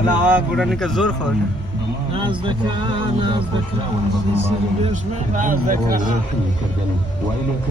Allah buranın zor far. Nazdaka, nazdaka, sesini düşme, nazdaka.